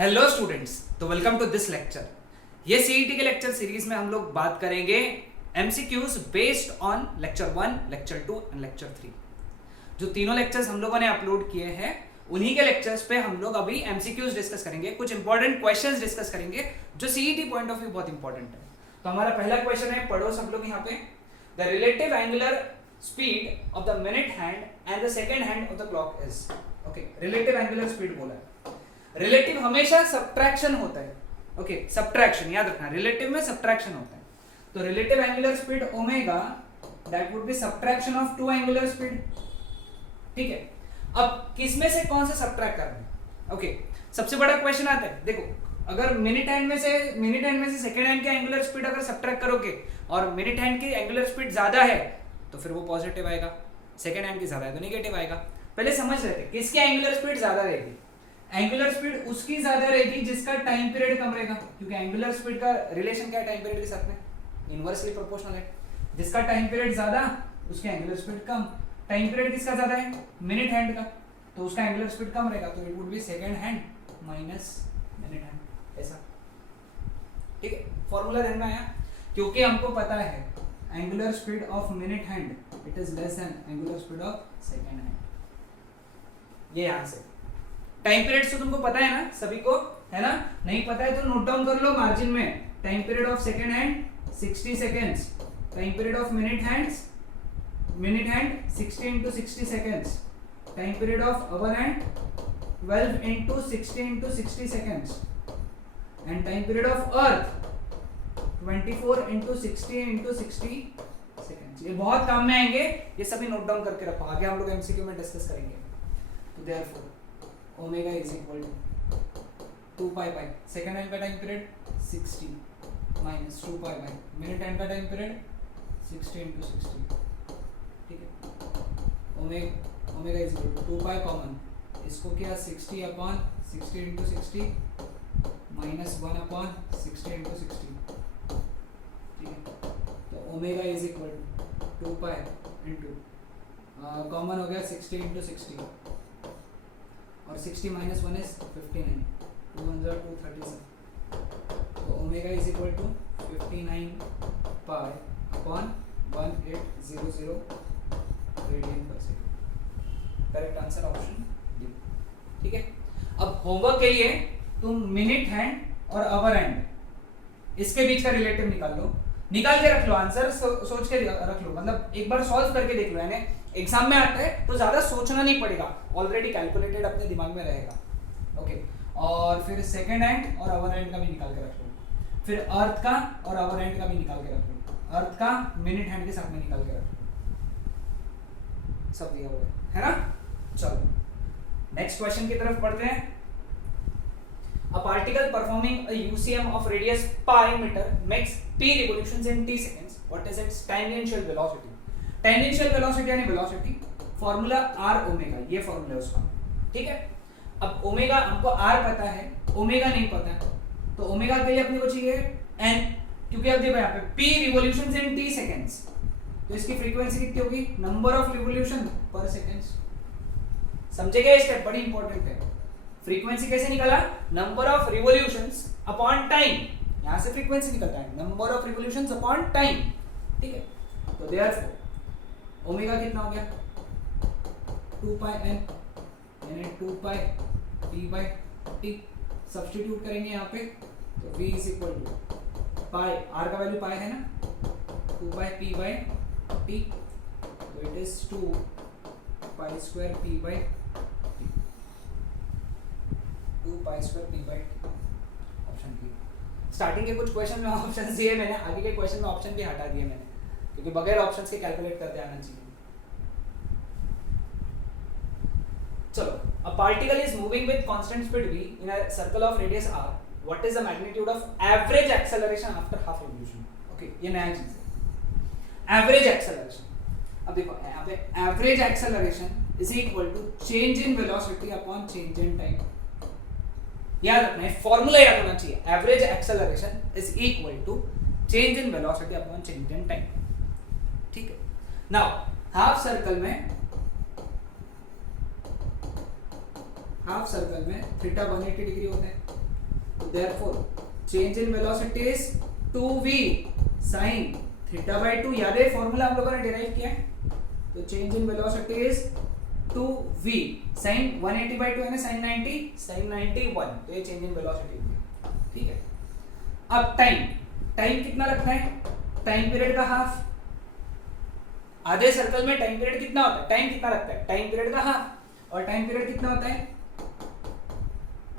Hello students, तो welcome to this lecture. ये CET के लेक्चर सीरीज में हम लोग बात करेंगे MCQs based on lecture 1, lecture 2 and lecture 3। जो तीनों लेक्चर्स हम लोगों ने अपलोड किए हैं उन्हीं के लेक्चर्स पे हम लोग अभी एमसीक्यूज डिस्कस करेंगे, कुछ इंपॉर्टेंट क्वेश्चंस डिस्कस करेंगे जो सीईटी पॉइंट ऑफ व्यू बहुत इंपॉर्टेंट है। तो हमारा पहला क्वेश्चन है, पढ़ो सब लोग यहाँ पे। The relative angular speed of the minute hand and the second hand of the clock is. Okay, relative angular speed बोला है। रिलेटिव हमेशा सब्ट्रैक्शन होता है। ओके, सब्ट्रैक्शन याद रखना, रिलेटिव में सब्ट्रैक्शन होता है। तो relative angular speed omega that would be subtraction of two angular speed. ठीक है, अब किसमें से कौन सा सब्ट्रैक्ट करना है? ओके, सबसे बड़ा क्वेश्चन आता है, देखो अगर मिनट हैंड में से सेकेंड हैंड के एंगुलर स्पीड अगर सब्ट्रैक्ट करोगे और मिनट हैंड की एंगुलर स्पीड ज्यादा है तो फिर वो पॉजिटिव आएगा, सेकेंड हैंड की ज्यादा है तो नेगेटिव आएगा। पहले समझ लेते हैं किसकी एंगुलर स्पीड ज्यादा रहेगी। एंगुलर स्पीड उसकी ज्यादा रहेगी जिसका टाइम पीरियड कम रहेगा, क्योंकि एंगुलर स्पीड का रिलेशन क्या है टाइम पीरियड के साथ में, इनवर्सली प्रोपोर्शनल है। जिसका टाइम पीरियड ज्यादा उसकी एंगुलर स्पीड कम। टाइम पीरियड किसका ज्यादा है? मिनट हैंड का, तो उसका एंगुलर स्पीड कम रहेगा, तो it would be second hand minus minute hand, ऐसा। ठीक है, फॉर्मूला ध्यान में आया? क्योंकि हमको पता है angular speed of minute hand it is less than angular speed of second hand. ये यहां से टाइम पीरियड तो तुमको पता है ना सभी को, है ना? नहीं पता है तो नोट डाउन कर लो मार्जिन में। Time period of second hand 60 seconds, time period of minute hand 60 into 60 seconds, time period of our hand 12 into 60 into 60 seconds, and time period of earth 24 into 60 into 60 seconds। ये बहुत काम में आएंगे, ये सभी note down करके रखो, आगे हम लोग एमसीक्यू में डिस्कस करेंगे। तो therefore omega is equal to 2 pi by second hand का time period 60 minus 2 pi by minute hand का टाइम पीरियड 60 into 60। ठीक है, omega is equal to 2 pi common, इसको किया 60 upon 60 into 60 minus 1 upon 60 into 60। ठीक है, तो omega is equal to 2 pi into common हो गया 60 into 60 और 60 माइनस 1 इज 59, 2 1 जा 237। तो omega is equal to 59 pi upon 1800 radian per second. Correct answer option D. ठीक है, अब होमवर्क के लिए तुम मिनट हैंड और आवर हैंड इसके बीच का रिलेटिव निकाल के रख लो, आंसर सोच के रख लो, मतलब एक बार सॉल्व करके देख लो, यानी एग्जाम में आता है तो ज्यादा सोचना नहीं पड़ेगा, ऑलरेडी कैलकुलेटेड अपने दिमाग में रहेगा। ओके, और फिर सेकंड हैंड और अवर हैंड का भी निकाल के रख लो, फिर अर्थ का और अवर हैंड का भी निकाल के रख लो, अर्थ का मिनट हैंड के साथ में निकाल के रख लो, सब दिया हुआ है ना? चलो नेक्स्ट क्वेश्चन की तरफ बढ़ते हैं। A particle performing a UCM of radius pi meter makes p revolutions in t seconds. What is its tangential velocity? Tangential velocity यानी velocity, फॉर्मूला r ओमेगा, ये फॉर्मूला है उसका। ठीक है, अब ओमेगा हमको r पता है, ओमेगा नहीं पता है, तो ओमेगा के लिए अपने को चाहिए n, क्योंकि अब देखो यहाँ पे p revolutions in t seconds, तो इसकी फ्रीक्वेंसी कितनी होगी? Number of revolution per second. समझेगा ये स्टेप, बड़ी इंपॉर्टेंट है। फ्रीक्वेंसी कैसे निकाला? Number of revolutions upon time, यहां से फ्रीक्वेंसी निकलता है number of revolutions upon time. ठीक है, तो देयरफॉर ओमेगा कितना हो गया? 2 पाई n यानी 2 pi p by t। Substitute करेंगे यहाँ पे तो v is equal to pi, r का वैल्यू पाई है ना, 2 पाई p बाय t, तो it is 2 pi square p by 2 pi square p by t, option D. Starting के कुछ क्वेश्चन में ऑप्शंस दिए मैंने, आगे के क्वेश्चन में ऑप्शन भी हटा दिए मैंने, क्योंकि बगैर ऑप्शंस के कैलकुलेट करते आना चाहिए। चलो, a particle is moving with constant speed v in a circle of radius r. What is the magnitude of average acceleration after half revolution? Okay, ये नया चीज है, एवरेज एक्सेलरेशन। अब देखो यहाँ पे average acceleration is equal to change in velocity upon change in time. याद रखना है, फॉर्मूला याद होना चाहिए, average acceleration is equal to change in velocity upon change in time. ठीक है, नाउ हाफ सर्कल में थीटा 180 डिग्री होता है, therefore change in velocity is 2v sin theta by 2. याद है फॉर्मूला हम लोगों ने डिराइव किया है, तो change in velocity is 2v sin 180 by 2 है ना, sin 90 sin 91, तो ये चेंज इन वेलोसिटी होगी, ठीक है। अब टाइम कितना लगता है, टाइम पीरियड का हाफ, आधे सर्कल में टाइम पीरियड कितना होता है, टाइम कितना लगता है, टाइम पीरियड का हाफ, और टाइम पीरियड कितना होता है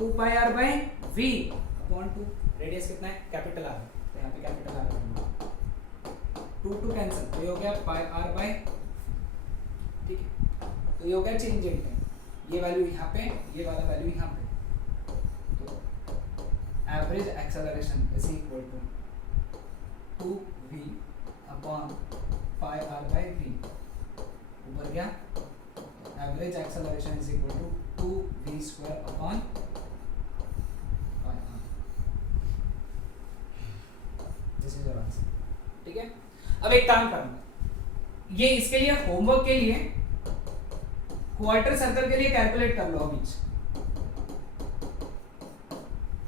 2 pi r by v upon 2, radius कितना है कैपिटल R, तो यहाँ पे कैपिटल R है, 2 कैंसिल, तो ये हो गया pi r by, ठीक है, तो ये हो गया चेंज इन टाइम, ये वैल्यू यहाँ पे, ये वाला वैल्यू यहाँ पे, तो average acceleration is equal to 2v upon pi r by v, ऊपर क्या, average acceleration is equal to 2v square upon pi r, this is your answer, ठीक है। अब एक काम करना, ये इसके लिए होमवर्क के लिए क्वार्टर सर्कल के लिए कैलकुलेट कर लो, अभी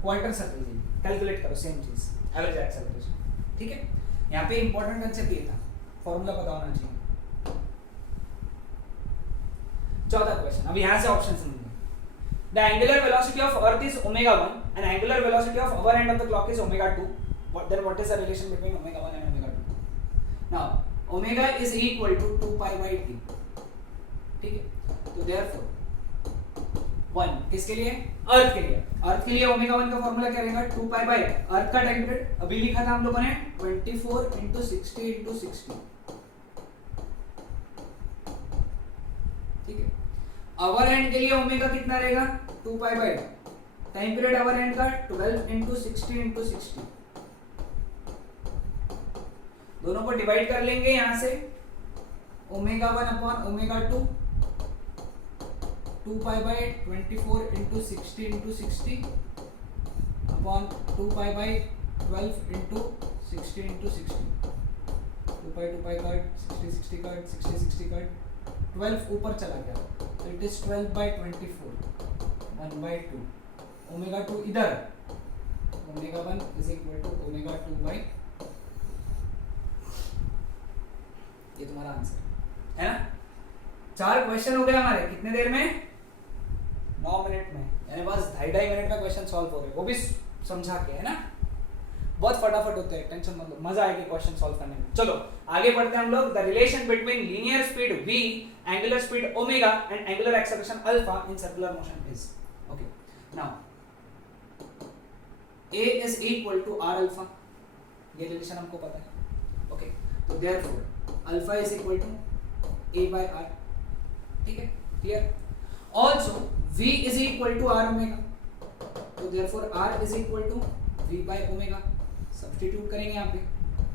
क्वार्टर सर्कल के लिए कैलकुलेट करो सेम चीज, एवरेज एक्सेलरेशन, ठीक है। यहाँ पे इंपॉर्टेंट कंसेप्ट ये था, फॉर्मूला पता होना चाहिए। चौथा क्वेश्चन, अब यहाँ से ऑप्शन समझिए। The angular velocity of earth is ω1 and angular velocity of hour hand of the clock is ω2, then what is the relation between ω1 and ω2? now omega is equal to 2 pi by t, ठीक है, तो therefore 1 किसके लिए, अर्थ के लिए, अर्थ के लिए ω1 का फॉर्मूला क्या रहेगा 2 pi by अर्थ का टाइम पीरियड अभी लिखा था हम लोगों ने 24 × 60 × 60, ठीक है। अवर एंड के लिए ओमेगा कितना रहेगा 2 pi by, time period our and का 12 × 60 × 60, दोनों को डिवाइड कर लेंगे यहां से, ω1 upon ω2 2 pi by 24 × 60 × 60 upon 2 pi by 12 × 60 × 60, 2 pi cut, 60 cut, 60 cut, 12 ऊपर चला गया, तो इट इज 12 by 24 1/2, ω2 इधर, ω1 इज इक्वल टू ω2 by, ये तुम्हारा आंसर है ना। 4 क्वेश्चन हो गए हमारे, कितने देर में, 9 मिनट में, यानी बस 2.5 मिनट में क्वेश्चन सॉल्व हो गए, वो भी समझा के, है ना, बहुत फटाफट होते हैं, टेंशन मत लो, मजा आएगी क्वेश्चन सॉल्व करने में। चलो आगे बढ़ते हैं हम लोग। The relation between linear speed v, angular speed omega and angular acceleration alpha in circular motion is, okay. Now a is equal to r alpha, ये रिलेशन हमको पता है, ओके, तो therefore alpha is equal to a by r, ठीक है, clear. Also v is equal to r omega, तो therefore r is equal to v by omega, substitute करेंगे यहाँ पे,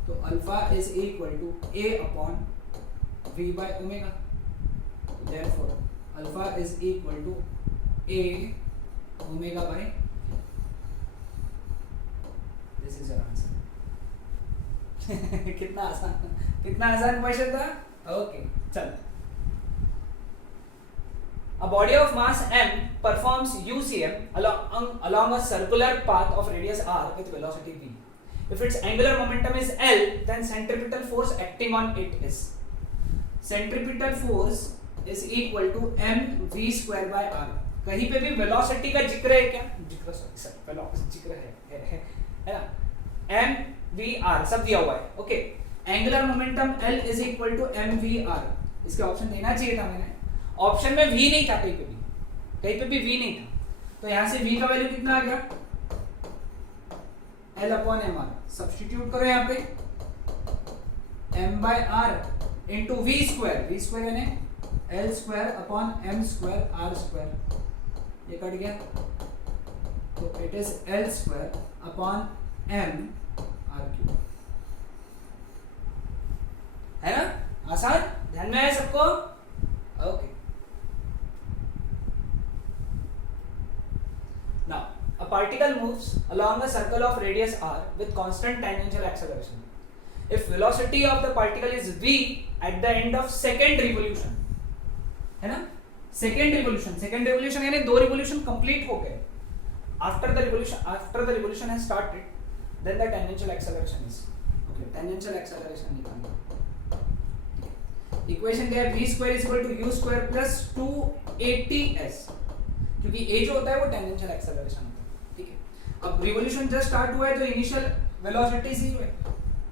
तो alpha is equal to a upon v by omega, therefore alpha is equal to a omega by, this is your answer. कितना आसान question था, okay, चल। A body of mass m performs UCM along a circular path of radius r with velocity v. If its angular momentum is L, then centripetal force acting on it is, centripetal force is equal to mv square by r. कहीं पे भी velocity का जिक्र है क्या, जिक्र है ना, mvr सब दिया हुआ है, okay. Angular momentum L is equal to mvr, इसके ऑप्शन देना चाहिए था मैंने, ऑप्शन में v नहीं था, कहीं पे भी v नहीं था, तो यहां से v का वैल्यू कितना आ गया L अपॉन mr, सब्स्टिट्यूट करो यहाँ पे, m by r into v square यानी L square upon m square r square, ये कट गया, तो it is L square upon m r cube, है ना, आसान, ध्यान में आया सबको, okay. Now, a particle moves along a circle of radius r with constant tangential acceleration. If velocity of the particle is v at the end of second revolution, है ना, second revolution यानी 2 revolution complete हो गए, after the revolution has started, then the tangential acceleration is okay. Tangential acceleration निकालना. Equation क्या है, v square is equal to u square plus 280s, क्योंकि a जो होता है वो टेंजेंशियल एक्सेलरेशन होता है. ठीक है, अब रिवॉल्यूशन जस्ट स्टार्ट हुआ है तो इनिशियल वेलोसिटी 0 है,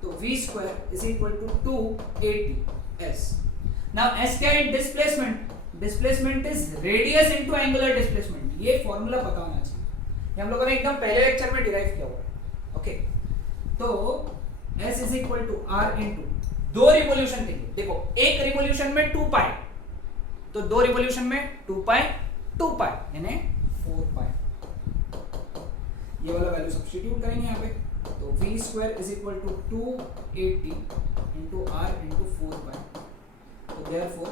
तो v square is equal to 280s. Now s क्या है, displacement is radius into angular displacement. ये फॉर्मूला पता होना चाहिए, ये हम लोगों ने एकदम पहले लेक्चर में डिराइव किया हुआ है. ओके, तो s is equal to r into दो रिवॉल्यूशन के लिए, देखो एक रिवॉल्यूशन में 2 पाई, तो दो रिवॉल्यूशन में 2 पाई यानी 4 पाई. ये वाला वैल्यू सब्स्टिट्यूट करेंगे यहाँ पे, तो v square is equal to 280 into r into 4 pi. तो therefore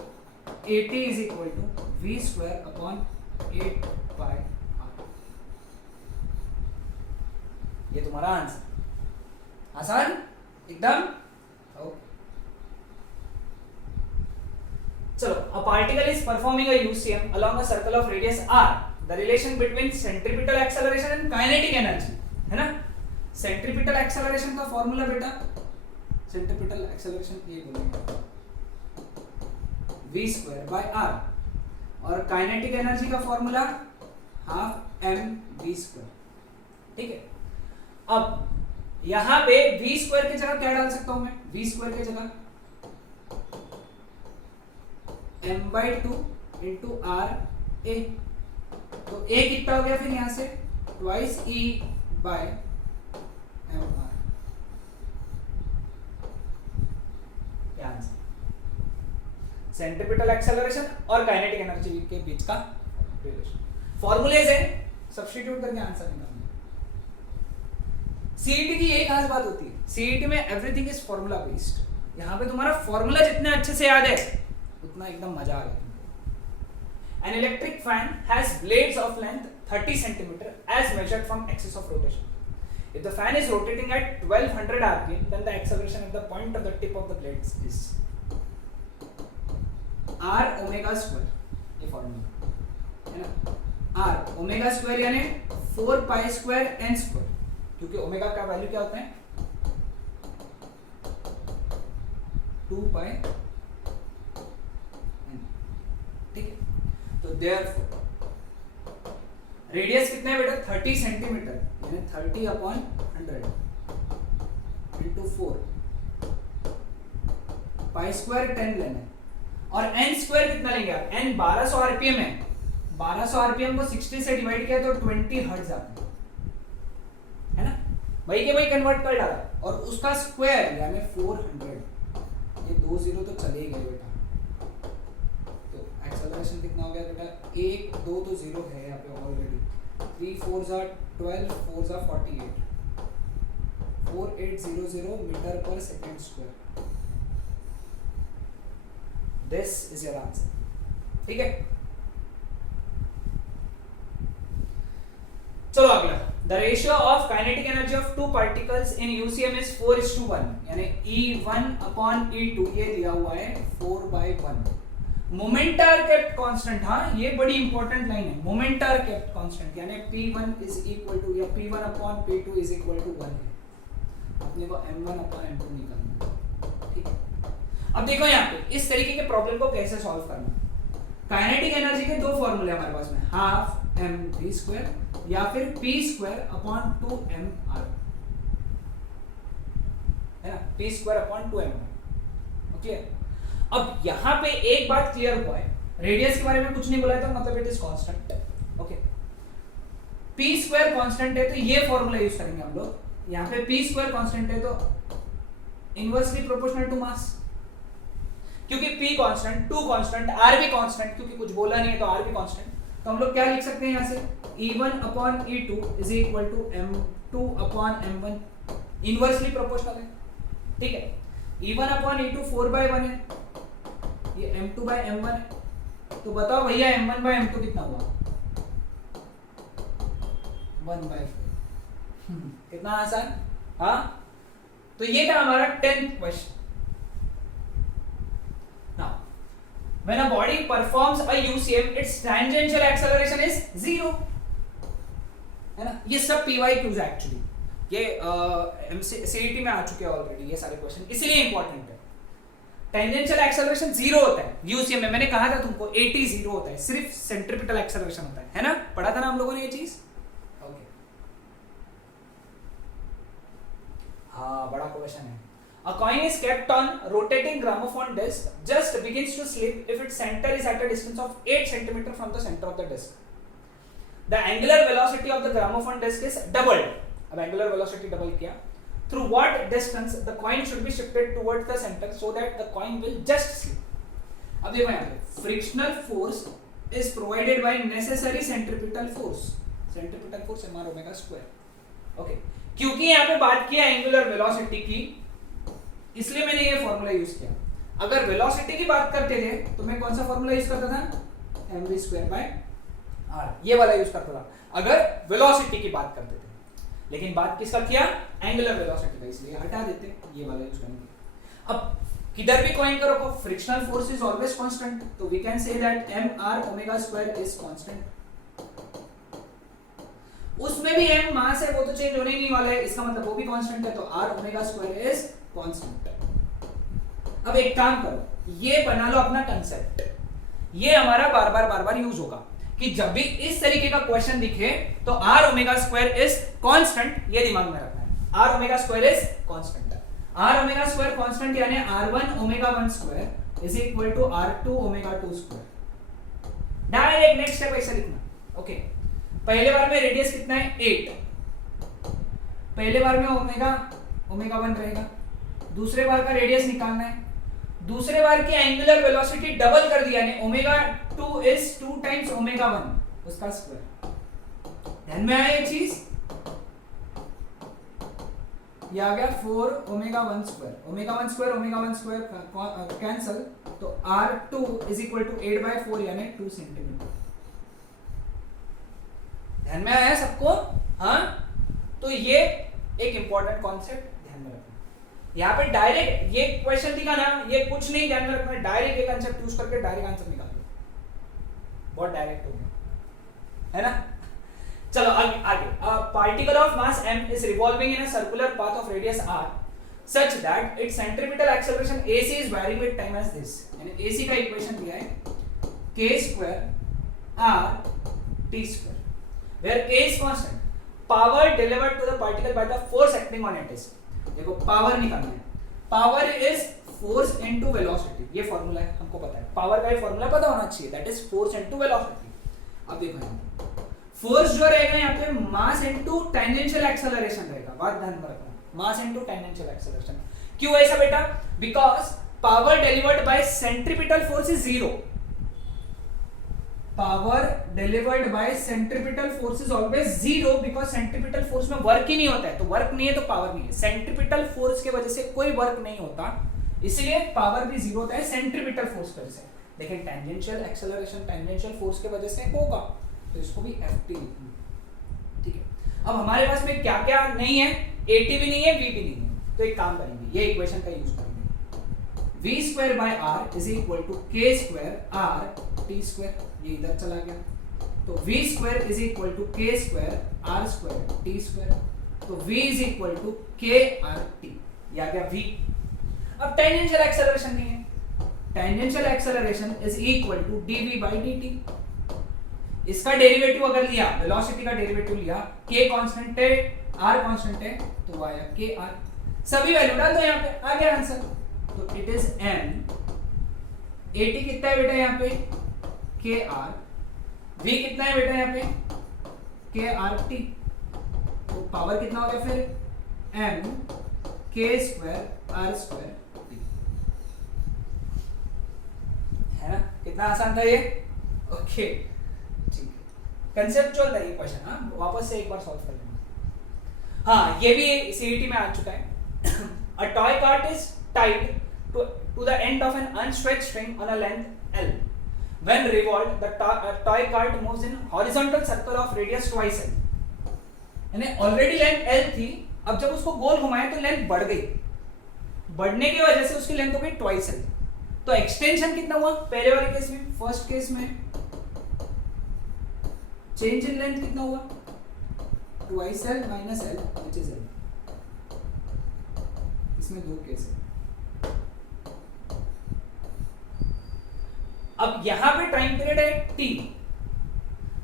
80 is equal to v square upon 8 pi r. ये तुम्हारा आंसर, आसान एकदम. ओके, चलो, a particle is performing a UCM along a circle of radius r. The relation between centripetal acceleration and kinetic energy, है ना. centripetal acceleration का formula बेटा, centripetal acceleration ये बोलेंगे v square by r, और kinetic energy का formula half mv square. ठीक है, अब यहां पे v स्क्वायर की जगह क्या डाल सकता हूं मैं, v स्क्वायर की जगह m/2 इंटू r a. तो a कितना हो गया फिर यहां से, ट्वाइस e बाय mr. क्या आंसर, सेंट्रीपिटल एक्सेलरेशन और काइनेटिक एनर्जी के बीच का रिलेशन. फॉर्मूलेज है, सब्स्टिट्यूट करके आंसर निकालना. सीईटी की यही खास बात होती है, सीईटी में एवरीथिंग इज फॉर्मूला बेस्ड. यहां पे तुम्हारा फॉर्मूला जितने अच्छे से याद है उतना एकदम मजा आ गया. An electric fan has blades of length 30 cm as measured from axis of rotation. If the fan is rotating at 1200 rpm, then the acceleration at the point of the tip of the blades is r omega square. ये formula है ना, r omega square यानी 4 pi square n square, क्योंकि omega का value क्या होता है 2 पाई n. ठीक है, तो देयरफॉर रेडियस कितना है बेटा, 30 सेंटीमीटर यानी 30 अपॉन 100 इंटू 4 पाई स्क्वायर 10 लेना है, और n स्क्वायर कितना लेंगे आप, n 1200 आरपीएम है, 1200 आरपीएम को 60 से डिवाइड किया तो 20 हर्ट्ज आता है ना, वही के वही कन्वर्ट कर डाला, और उसका स्क्वायर यानी 400. ये 2 जीरो तो चले गए बेटा, एक्सेलरेशन कितना हो गया बेटा, 1 2 तो 0 है यहाँ पे ऑलरेडी, 3 4 जा 12 4 जा 48, 4800 मीटर पर second square. This is your answer. ठीक है, चलो अगला. The ratio of kinetic energy of two particles in UCM is 4:1, यानी E1 अपॉन E2 ये दिया हुआ है 4/1. Moment are kept constant. हाँ, ये बड़ी इंपॉर्टेंट लाइन है, मोमेंट आर केप्ट कांस्टेंट यानी P1 इज इक्वल टू या P1 upon P2 is equal to 1 है. अपने को M1 अपॉन M2 निकालना. ठीक है, अब देखो यहाँ पे इस तरीके के प्रॉब्लम को कैसे सॉल्व करना. काइनेटिक एनर्जी के दो फॉर्मूले हमारे पास में, हाफ mv स्क्वायर या फिर p स्क्वायर अपॉन 2mr है ना, p square upon 2mr. Okay, अब यहां पे एक बात क्लियर हुआ है, रेडियस के बारे में कुछ नहीं बोला है तो मतलब it is constant. Okay, p square constant है तो ये फॉर्मूला यूज करेंगे हम लोग. यहां पे p स्क्वायर कांस्टेंट है तो इनवर्सली प्रोपोर्शनल टू मास, क्योंकि p कांस्टेंट, 2 कांस्टेंट, r भी कांस्टेंट, क्योंकि कुछ बोला नहीं है तो r भी कांस्टेंट. तो हम लोग क्या लिख सकते हैं यहां से, E1 upon E2 is equal to M2 upon M1, inversely proportional है. ठीक है, E1 अपॉन E2 4/1 है, ये M2/M1 है. तो बताओ भैया M1/M2 कितना हुआ, 1/4. कितना आसान. हाँ, तो ये था हमारा 10th question. Now, when a body performs a UCM, its tangential acceleration is 0. है ना, ये सब PYQs है एक्चुअली, ये CET में आ चुके हैं ऑलरेडी ये सारे क्वेश्चन, इसीलिए इंपॉर्टेंट है। टेंजेंशियल एक्सेलरेशन 0 होता है यूसीएम में, मैंने कहा था तुमको 80 0 होता है, सिर्फ सेंट्रीपिटल एक्सेलरेशन होता है ना, पढ़ा था ना हम लोगों ने ये चीज। ओके हाँ, बड़ा क्वेश्चन है। A coin is kept on rotating gramophone disc, just begins to slip if its center is at a distance of 8 cm from the center of the disc. The angular velocity of the gramophone disc is doubled. अब angular velocity double किया, through what distance the coin should be shifted towards the center so that the coin will just slip. अब देखो यहाँ पे frictional force is provided by necessary centripetal force. Centripetal force mr omega square. Okay. क्योंकि यहाँ पे बात किया angular velocity की, इसलिए मैंने ये फॉर्मूला यूज किया। अगर वेलोसिटी की बात करते थे तो मैं कौन सा फॉर्मूला यूज करता था, mv²/r, ये वाला यूज करता था अगर वेलोसिटी की बात करते थे। लेकिन बात किसका किया, एंगुलर वेलोसिटी का, इसलिए हटा देते, ये वाला यूज करेंगे। अब किधर भी कॉइन करो को frictional force is always constant, तो we can say that mr² is constant. उसमें भी m मास है, वो तो चेंज होने ही नहीं वाला है, इसका मतलब वो भी कांस्टेंट है, तो r⍵² इज कांस्टेंट। अब एक काम करो, ये बना लो अपना कंसेप्ट, ये हमारा बार बार यूज होगा कि जब भी इस तरीके का क्वेश्चन दिखे तो r⍵² इज कांस्टेंट, ये दिमाग में रखना है। r⍵² is constant, r⍵² constant यानी r1⍵1² is equal to r2⍵2²। Direct next step ऐसा लिखना। ओके, पहले बार में रेडियस कितना है 8, पहले बार में ω1 रहेगा, दूसरे बार का रेडियस निकालना है, दूसरे बार की एंगुलर वेलोसिटी डबल कर दिया यानी ω2 इज 2 टाइम्स ω1 उसका स्क्वायर। ध्यान में आया ये चीज, ये आ गया 4ω1², ω1² कैंसल, तो r2 इज इक्वल टू 8/4 यानी 2 सेंटीमीटर। ध्यान में आया सबको? हाँ, तो ये एक इंपॉर्टेंट कॉन्सेप्ट ध्यान में रखना। यहाँ पे डायरेक्ट ये क्वेश्चन दिखा ना, ये कुछ नहीं ध्यान में रखना, डायरेक्ट ये कंसेप्ट यूज करके डायरेक्ट आंसर निकाल लो, बहुत डायरेक्ट हो गया, है ना। चलो आगे, particle of mass m is revolving in a circular path of radius r such that its centripetal acceleration ac is varying with time as this। यानी ac का इक्वेशन दिया है k² r t², where k is constant, power delivered to the particle by the force acting on it is, देखो power निकालना है, power is force into velocity, ये formula है, हमको पता है, पावर का ये फॉर्मूला पता होना चाहिए, that is force into velocity. अब देखो यहाँ फोर्स जो रहेगा यहाँ पे मास इनटू टेंजेंशियल एक्सेलरेशन रहेगा, बात ध्यान में रखना, मास इनटू टेंजेंशियल एक्सेलरेशन। क्यों ऐसा बेटा, because power delivered by centripetal force is 0, power delivered by centripetal force is always 0 because centripetal force में वर्क ही नहीं होता है, तो वर्क नहीं है तो पावर नहीं है, सेंट्रीपिटल फोर्स के वजह से कोई वर्क नहीं होता, इसलिए पावर भी 0 होता है सेंट्रीपिटल फोर्स की वजह से। लेकिन टेंजेंशियल एक्सेलरेशन टेंजेंशियल फोर्स के वजह से होगा, तो इसको भी ft लिखना, ठीक है। अब हमारे पास में क्या क्या नहीं है, at भी नहीं है, v भी नहीं है, तो एक काम करेंगे, ये इक्वेशन का यूज करेंगे, v²/r is equal to k² r t², ये इधर चला गया, तो v² is equal to k² r² t², तो v is equal to k r t, ये आ गया v। अब टेंजेंशियल एक्सेलरेशन नहीं है, tangential acceleration is equal to dv/dt, इसका डेरिवेटिव अगर लिया, वेलोसिटी का डेरिवेटिव लिया, k कांस्टेंट है, r कांस्टेंट है, तो वो आया kr, सभी वैल्यू डाल दो यहाँ पे, आ गया आंसर, तो इट इज m, at कितना है बेटा यहाँ पे kr, v कितना है बेटा यहाँ पे krt, तो पावर कितना हो गया फिर m k² r² t, है ना, कितना आसान था ये। ओके ठीक, कंसेप्चुअल था ये क्वेश्चन, हाँ वापस से एक बार सॉल्व कर लेना। हाँ ये भी सीईटी में आ चुका है। A toy cart is tied to the end of an unstretched string on a length L. When revolved, the toy cart moves in horizontal circle of radius twice L. यानी already length L थी, अब जब उसको गोल घुमाया तो length बढ़ गई, बढ़ने की वजह से उसकी लेंथ हो गई ट्वाइस L। तो एक्सटेंशन कितना हुआ पहले वाले केस में, फर्स्ट केस में चेंज इन लेंथ कितना हुआ twice L minus L which is L. इसमें दो केस है। अब यहां पे टाइम पीरियड है t,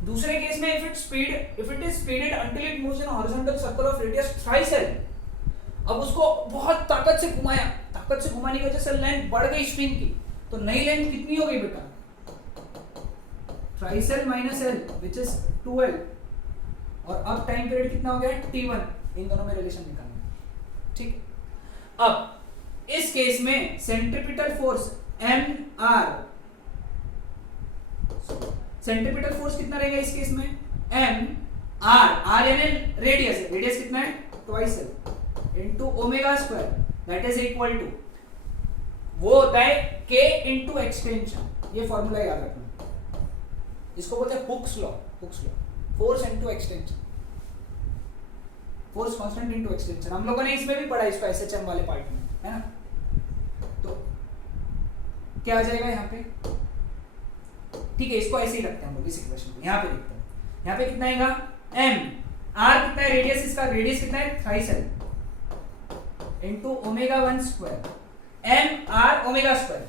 दूसरे केस में if it is speeded until it moves in horizontal circle of radius thrice L. अब उसको बहुत ताकत से घुमाया, ताकत से घुमाने की वजह से लेंथ बढ़ गई स्ट्रिंग की, तो नई लेंथ कितनी हो गई बेटा? Thrice L minus L which is 2l। और अब टाइम पीरियड कितना हो गया? t1। इन दोनों में रिलेशन निकालना, ठीक। अब इस केस में centripetal force mr, centripetal force कितना रहेगा इस केस में? r यानी रेडियस है, रेडियस कितना है? Twice L into omega square, that is equal to, वो होता है k इनटू एक्सटेंशन। ये फॉर्मूला याद रखना, इसको बोलते हैं Hooke's law. Force into extension, force constant into extension. हम लोगों ने इसमें भी पढ़ा इसको एसएचएम वाले पार्ट में, है ना। तो क्या आ जाएगा यहाँ पे? ठीक है, इसको ऐसे ही रखते हैं हम लोग, इस इक्वेशन को यहाँ पे लिखते हैं। यहाँ पे कितना आएगा? m, r कितना है? रेडियस, इसका रेडियस कितना है? Thrice L into omega 1 square. m r omega square,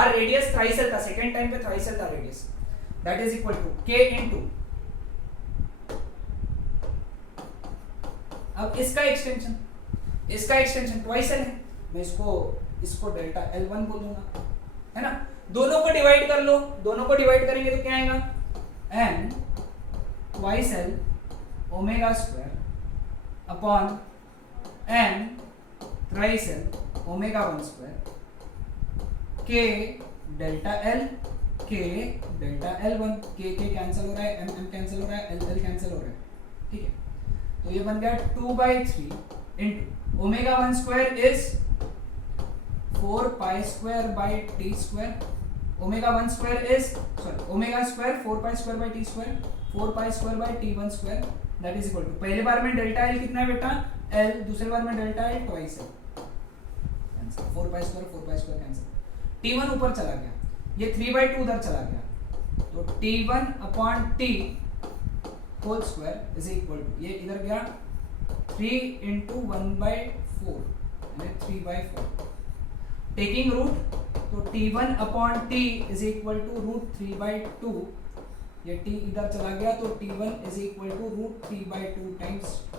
r radius, thrice L था, सेकंड टाइम पे थ्राइस एल था radius, that is equal to k into, अब इसका एक्सटेंशन ट्वाइस एल है, मैं इसको डेल्टा L1 बोल दूंगा, है ना। दोनों को डिवाइड कर लो, दोनों को डिवाइड करेंगे तो क्या आएगा? n twice L omega square upon n thrice L omega 1 square, k delta L1, k cancel हो रहा है, m कैंसिल हो रहा है, l कैंसिल हो रहा है, ठीक है। तो ये बन गया 2/3 into omega 1 square is 4 pi square by T square, omega 1 square is omega square 4 pi square by T square, 4 pi square by t1 square, that is equal to, पहले बार में डेल्टा L कितना है बेटा? L, दूसरे बार में delta L twice है, cancel, 4 pi square cancel, t1 ऊपर चला गया, ये 3/2 उधर चला गया, तो t1 upon t whole square is equal to, ये इधर गया 3 इंटू 1/4 यानी 3/4, टेकिंग रूट, तो t1 upon t is equal to root 3/2, ये t इधर चला गया, तो t1 is equal to root 3/2 times t।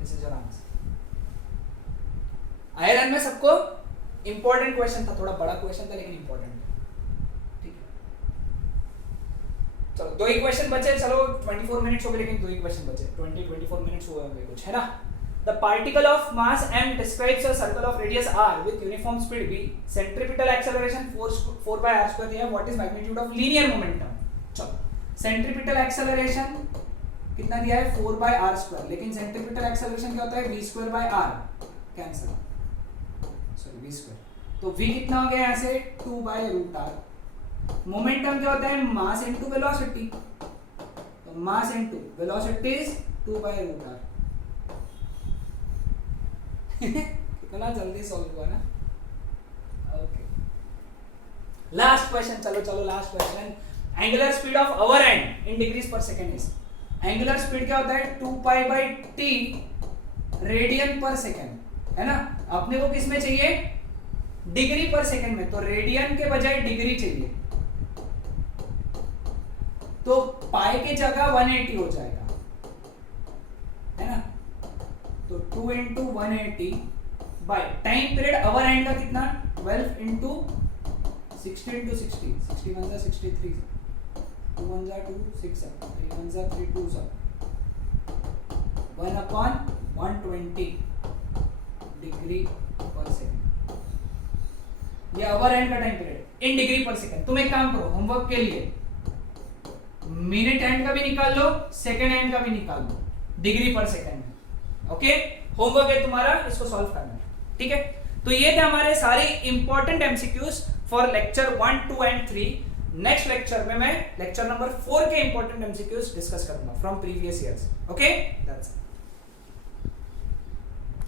This is your answer. आयरन में सबको इंपॉर्टेंट क्वेश्चन था, थोड़ा बड़ा क्वेश्चन था लेकिन इंपॉर्टेंट था, ठीक है। चलो 2 ही क्वेश्चन बचे, चलो 24 मिनट्स हो गए लेकिन 2 ही क्वेश्चन बचे, 24 मिनट्स हुए होंगे कुछ, है ना। The particle of mass m describes a circle of radius r with uniform speed v, centripetal acceleration 4 by r square दिया, what is magnitude of linear momentum? चलो centripetal acceleration कितना दिया है? 4 by r square, लेकिन centripetal acceleration क्या होता है? v square by r, cancel, sorry v square, तो v कितना हो गया यहाँ से? 2 by root r। मोमेंटम क्या होता है? मास इनटू वेलोसिटी, तो mass into velocity is 2 by root r। कितना जल्दी सॉल्व हुआ ना। ओके, लास्ट क्वेश्चन, चलो last question. Angular speed of our and in degrees पर सेकंड इज, एंगुलर स्पीड क्या होता है? 2 pi by T radian per second, है ना। अपने को किस में चाहिए? डिग्री पर सेकंड में, तो रेडियन के बजाय डिग्री चाहिए, तो पाई की जगह 180 हो जाएगा, है ना। तो 2 into 180 by time period our and का कितना? 12 इंटू 60 इंटू 60, 60 1 जा 63, 2 1 जा 2 6 3 1 जा 3 2 जा 1 अपॉन 120 डिग्री पर सेकंड, ये अवर एंड का टाइम पीरियड इन डिग्री पर सेकंड। तुम एक काम करो, होमवर्क के लिए मिनट एंड का भी निकाल लो, सेकंड एंड का भी निकाल लो, डिग्री पर सेकंड में। ओके, होमवर्क है तुम्हारा, इसको सॉल्व करना है, ठीक है। तो ये थे हमारे सारे important MCQs for lecture 1, 2 and 3। Next lecture में मैं लेक्चर नंबर 4 के इंपॉर्टेंट एमसीक्यूज डिस्कस करूंगा from previous years. Okay, that's it.